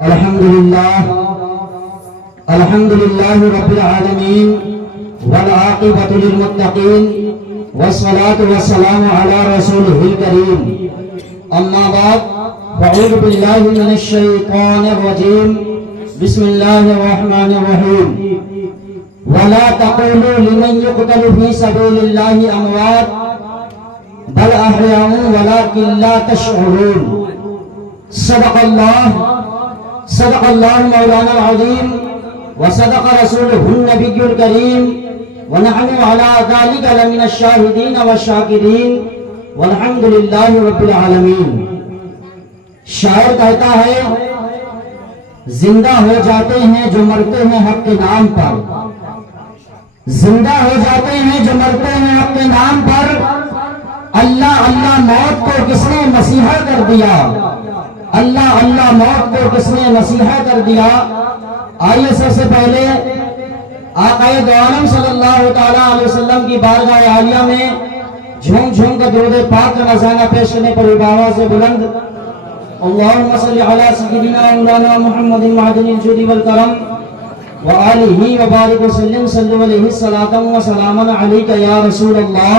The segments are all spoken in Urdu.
الحمد لله رب العالمين والعاقبة للمتقين والصلاة والسلام على رسوله الكريم أما بعد فأعوذ بالله من الشيطان الرجيم بسم الله الرحمن الرحيم ولا تقولوا لمن يقتل في سبيل الله أموات بل أحياء ولكن لا تشعرون صدق الله مولانا العظيم وصدق رسوله النبي الكريم ونحن على ذلك لمن الشاهدين والشاكرين والحمد لله رب العالمين۔ شاعر کہتا ہے زندہ ہو جاتے ہیں جو مرتے ہیں حق کے نام پر، زندہ ہو جاتے ہیں جو مرتے ہیں حق کے نام پر، اللہ اللہ موت کو کس نے مسیحا کر دیا، اللہ اللہ موت کو کس نے مسیحا کر دیا۔ آئیے سب سے پہلے آقا دو عالم صلی اللہ تعالیٰ علیہ وسلم کی بارگاہ عالیہ میں جھوم جھوم کر درود پاک کا نذرانہ پیش کرنے پر آواز سے بلند اللہم صلی علی سیدنا مولانا محمد معدن الجود والکرم وآلہ وبارک وسلم صلی علیہ الصلاۃ والسلام علیک یا رسول اللہ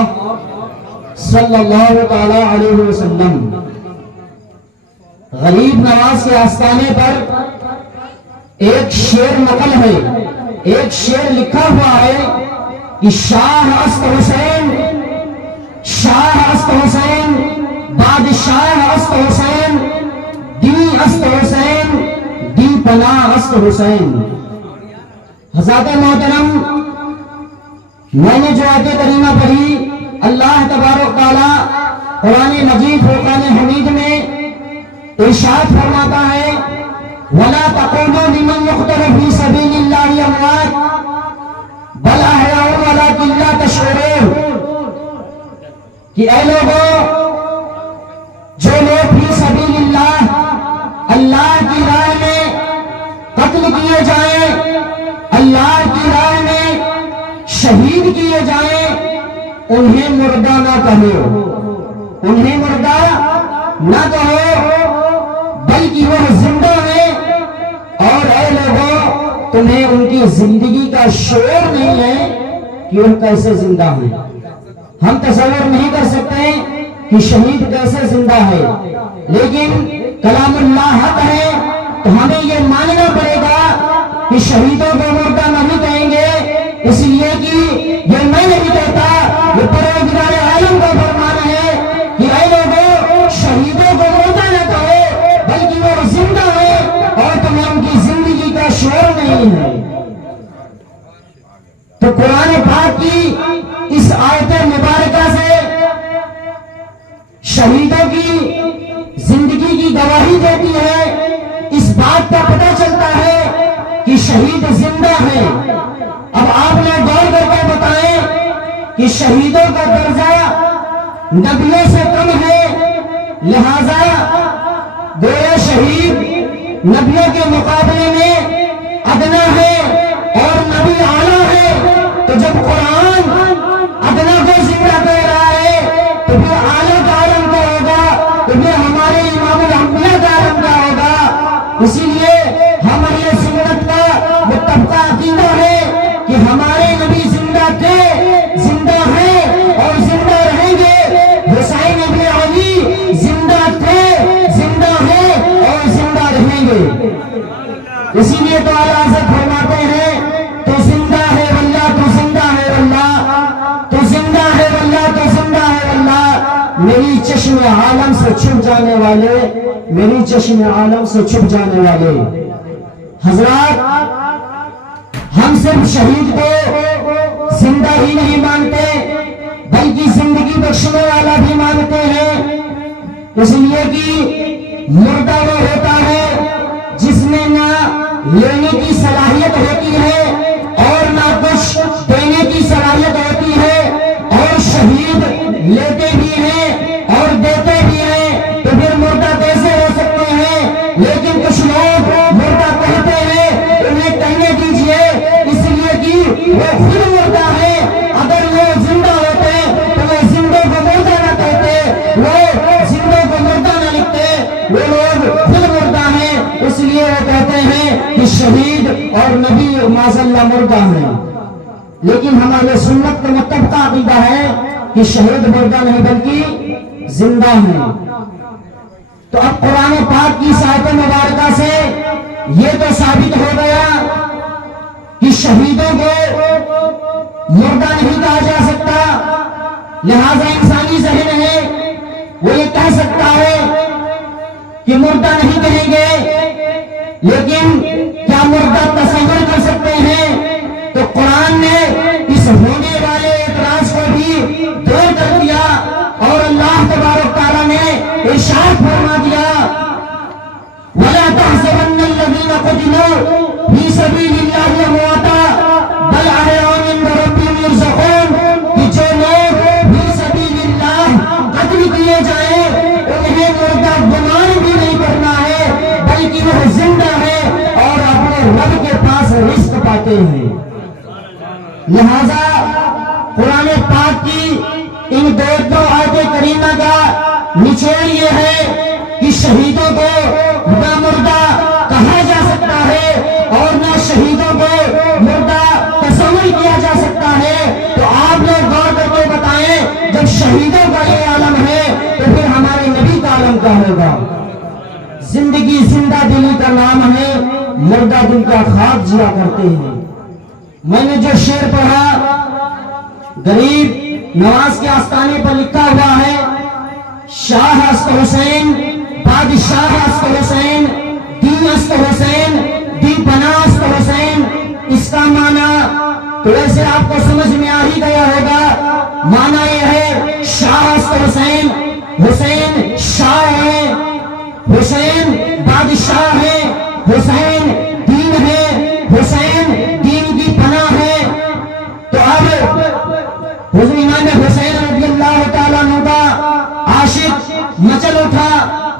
صلی اللہ تعالیٰ علیہ وسلم۔ غریب نواز کے آستانے پر ایک شعر نقل ہے، ایک شعر لکھا ہوا ہے کہ شاہ است حسین، شاہ است حسین، بادشاہ است حسین، دی است حسین، دی پناہ است حسین۔ حضرات محترم، میں نے جو آیت کریمہ پڑھی، اللہ تبارک تعالیٰ قرآن مجید فرقان حمید میں ارشاد فرماتا ہے وَلَا تَقُولُوا لِمَنْ يُقْتَلُ فِي سَبِيلِ اللَّهِ أَمْوَاتٌ بَلْ أَحْيَاءٌ وَلَكِنْ لَا تَشْعُرُونَ، کہ اے لوگوں، جو لوگ فی سبیل اللہ، اللہ کی راہ میں قتل کیے جائیں، اللہ کی راہ میں شہید کیے جائیں، انہیں مردہ نہ کہو، انہیں مردہ نہ کہو، بلکہ وہ زندہ ہیں، اور اے لوگوں تمہیں ان کی زندگی کا شعور نہیں ہے کہ وہ کیسے زندہ ہیں۔ ہم تصور نہیں کر سکتے کہ شہید کیسے زندہ ہے، لیکن کلام اللہ حق ہے تو ہمیں یہ ماننا پڑے گا کہ شہیدوں کو مردہ نہیں کہیں گے، اس لیے کہ یہ میں نہیں کہتا، یہ پروردگار عالم کا فرمان ہے کہ اے لوگوں شہیدوں کو مردہ نہ کہو بلکہ وہ زندہ ہے اور تمہیں ان کی زندگی کا شعور نہیں ہے۔ تو قرآن پاک کی اس آیت مبارکہ سے شہیدوں کی زندگی کی گواہی دیتی ہے، اس بات کا پتہ چلتا ہے کہ شہید زندہ ہے۔ اب آپ نے غور کر کے بتائیں کہ شہیدوں کا درجہ نبیوں سے کم ہے، لہذا گویا شہید نبیوں کے مقابلے میں ادنا ہے اور نبی اعلیٰ ہے۔ تو جب قرآن ادنا کو زندہ کہہ رہا ہے تو پھر اعلیٰ کا عالم کیا ہوگا، تو پھر ہمارے امام الانبیاء کا عالم کیا ہوگا۔ اسی لیے ہماری سنت کا متفقہ عقیدہ ہے کہ ہمارے نبی زندہ تھے، زندہ ہیں اور زندہ رہیں گے۔ حسین ابن علی زندہ تھے، زندہ ہیں اور زندہ رہیں گے۔ اسی لیے تو اعلیٰ حضرت فرماتے ہیں تو زندہ ہے واللہ، تو زندہ ہے واللہ، تو زندہ ہے واللہ، تو زندہ ہے واللہ۔ میری چشم عالم سے چھپ جانے والے، میری چشم عالم سے چھپ جانے والے حضرات، ہم صرف شہید کو زندہ ہی نہیں مانتے بلکہ زندگی بخشنے والا بھی مانتے ہیں، اس لیے کہ مردہ وہ ہوتا ہے جس میں نہ لینے کی صلاحیت ہوتی ہے اور نہ کچھ دینے کی صلاحیت ہوتی ہے، اور شہید لیتے بھی ہیں اور دیتے بھی ہیں، تو پھر مردہ کیسے ہو سکتے ہیں؟ لیکن کچھ لوگ مردہ کہتے ہیں، انہیں کہنے دیجئے، اس لیے کہ وہ خود مردہ ہے۔ اگر وہ زندہ ہوتے تو وہ زندوں کو مردہ نہ کہتے، وہ زندوں کو مردہ نہ لکھتے، وہ لوگ خود مردہ ہیں، اس لیے وہ کہتے ہیں کہ شہید اور نبی معاذ اللہ مردہ ہیں، لیکن ہمارے سنت کا متفقہ عقیدہ ہے کہ شہید مردہ نہیں بلکہ زندہ ہیں۔ تو اب قرآن پاک کی آیت مبارکہ سے یہ تو ثابت ہو گیا کہ شہیدوں کو مردہ نہیں کہا جا سکتا، لہذا انسانی ذہن ہے وہ یہ کہہ سکتا ہے کہ مردہ نہیں کہیں گے، لیکن کیا مردہ تصور کر سکتے ہیں؟ تو قرآن نے اس ہونے والے اعتراض کو بھی دور کر دیا اور اللہ تبارک تعالیٰ نے ارشاد فرما دیا وَلَا تَحْسَبَنَّ الَّذِينَ قُتِلُوا فِي سَبِيلِ اللَّهِ أَمْوَاتًا بَلْ أَحْيَاءٌ عِندَ رَبِّهِمْ يُرْزَقُونَ کہ جو لوگ فی سبیل اللہ قتل کیے جائیں انہیں مردہ گمان بھی نہیں کرنا ہے، بلکہ وہ زندہ ہے اور اپنے رب کے پاس رزق پاتے ہیں۔ لہذا قرآن پاک کی ان دو آیت کریمہ کا نچوڑ یہ ہے کہ شہیدوں کو نہ مردہ کہا جا سکتا ہے اور نہ شہیدوں کو مردہ تصور کیا جا سکتا ہے۔ تو آپ لوگ غور کر کے بتائیں جب شہیدوں کا یہ عالم ہے تو پھر ہمارے نبی کا عالم کیا ہوگا؟ زندگی زندہ دلی کا نام ہے، مردہ دل کا خواب جیا کرتے ہیں۔ میں نے جو شعر پڑھا غریب نواز کے آستانے پر لکھا ہوا ہے شاہ است حسین بادشاہ است حسین دین است حسین دی پناہ است حسین، اس کا معنی تو ویسے آپ کو سمجھ میں آ ہی گیا ہوگا۔ معنی یہ ہے شاہ است حسین، حسین شاہ ہے، حسین بادشاہ ہے، حسین دین ہے، حسین دین کی پناہ ہے۔ تو اب حضور امام حسین رضی اللہ تعالیٰ عنہ کا عاشق مچل اٹھا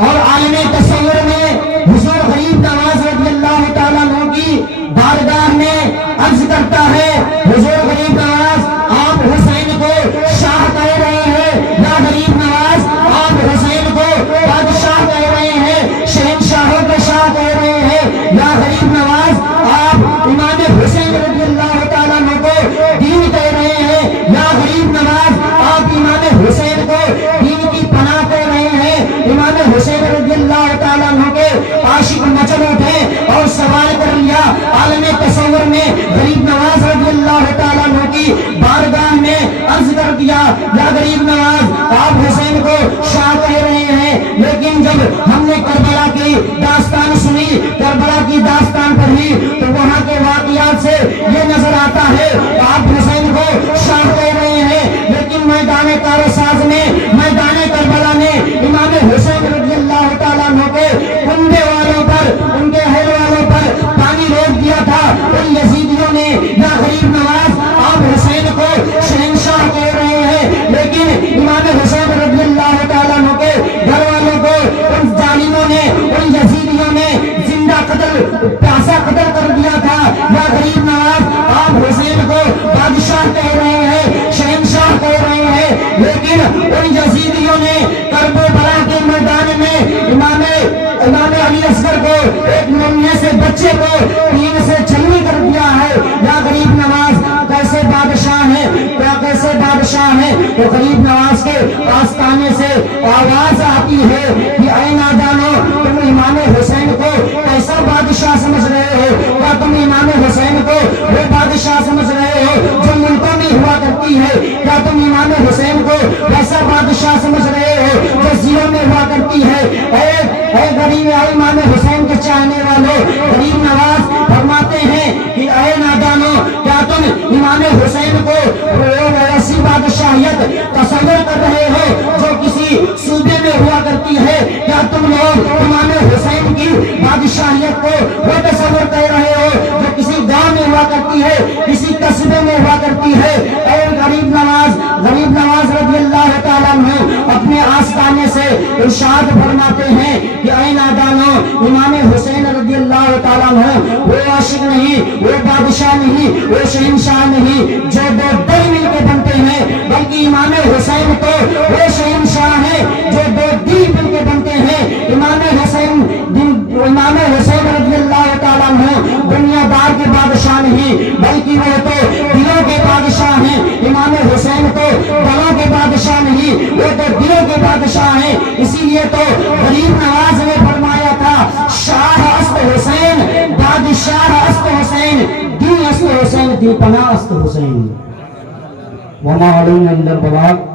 اور عالم تصور میں حضور غریب نواز رضی اللہ تعالیٰ عنہ کی بارگاہ میں عرض کرتا ہے حضور غریب نواز آپ حسین کو شاہ کہہ رہے ہیں یا غریب نواز آپ حسین کو بادشاہ کہہ رہے ہیں، شہنشاہوں کے شاہ کہہ رہے ہیں، یا غریب نواز آپ امام حسین رضی اللہ تعالیٰ عنہ کو دین کہہ رہے ہیں، یا غریب نواز آپ امام حسین کو دین کی پناہ کہہ رہے ہیں۔ امام حسین رضی اللہ تعالیٰ عنہ کے عاشق مچل اٹھے اور سوال کر لیا عالم تصور میں غریب نواز رضی اللہ تعالیٰ عنہ کی بارگاہ میں عرض کر دیا یا غریب نواز آپ حسین کو شاہ کہہ رہے ہیں، لیکن جب ہم نے کربلا کی داستان سنی، کربلا کی داستان پڑھی تو وہاں کے واقعات سے یہ نظر آتا ہے آپ حسین کو شاہ کہہ رہے ہیں، لیکن میدان کارساز میں میدان کربلا نے امام حسین رضی اللہ تعالیٰ عنہ کے کنبے والوں پر، ان کے اہل والوں پر پانی روک دیا تھا۔ ان یزیدیوں نے یا غریب نواز آپ حسین کو شہنشاہ کہہ رہے ہیں، لیکن امام حسین رضی اللہ تعالیٰ عنہ کے گھر والوں کو ان ظالموں نے، ان یزیدیوں نے زندہ قتل پیاسا قتل کر دیا تھا۔ یا غریب نواز آپ حسین کو بادشاہ کہہ رہے ہیں، شہنشاہ کہہ رہے ہیں، لیکن ان یزیدیوں نے کربلا کے میدان میں امام علی اصغر کو، ایک ننھے سے بچے کو تین سے چھلنی کر دیا ہے۔ یا غریب نواز کیسے بادشاہ ہیں، کیا کیسے بادشاہ ہیں؟ تو غریب نواز کے آستانے سے آواز آتی ہے کہ اے نادانو تم امام حسین کو کیسا بادشاہ سمجھ رہے ہو؟ کیا تم امام حسین کو وہ بادشاہ سمجھ رہے ہو جو ملکوں میں ہوا کرتی ہے؟ کیا تم امام حسین کو ویسا بادشاہ سمجھ رہے ہو جو ضلعوں میں ہوا کرتی ہے؟ اے غریب امام حسین کے چاہنے والوں، غریب نواز فرماتے ہیں کہ اے نادانو کیا تم امام حسین کو ایسی بادشاہیت تصور کر رہے ہو جو کسی صوبے میں ہوا کرتی ہے؟ کیا تم لوگ امام حسین کی بادشاہیت کو وہ تصور کر رہے ہو جو کسی گاؤں میں ہوا کرتی ہے، کسی قصبے میں ہوا کرتی ہے؟ اے غریب نواز رضی اللہ تعالیٰ عنہ اپنے آستانے سے ارشاد فرماتے ہیں کہ اے نادانو امام حسین رضی اللہ تعالیٰ عنہ وہ عاشق نہیں، وہ بادشاہ نہیں، وہ شہنشاہ نہیں جو دو دل مل کے بنتے ہیں، بلکہ امام حسین تو وہ شہنشاہ ہیں جو دو دل مل کے بنتے ہیں۔ امام حسین رضی اللہ اسی لیے تو غریب نواز نے فرمایا تھا شاہ است حسین بادشاہ است حسین دی است حسین دی پناہ است حسین وما علینا الا البلاغ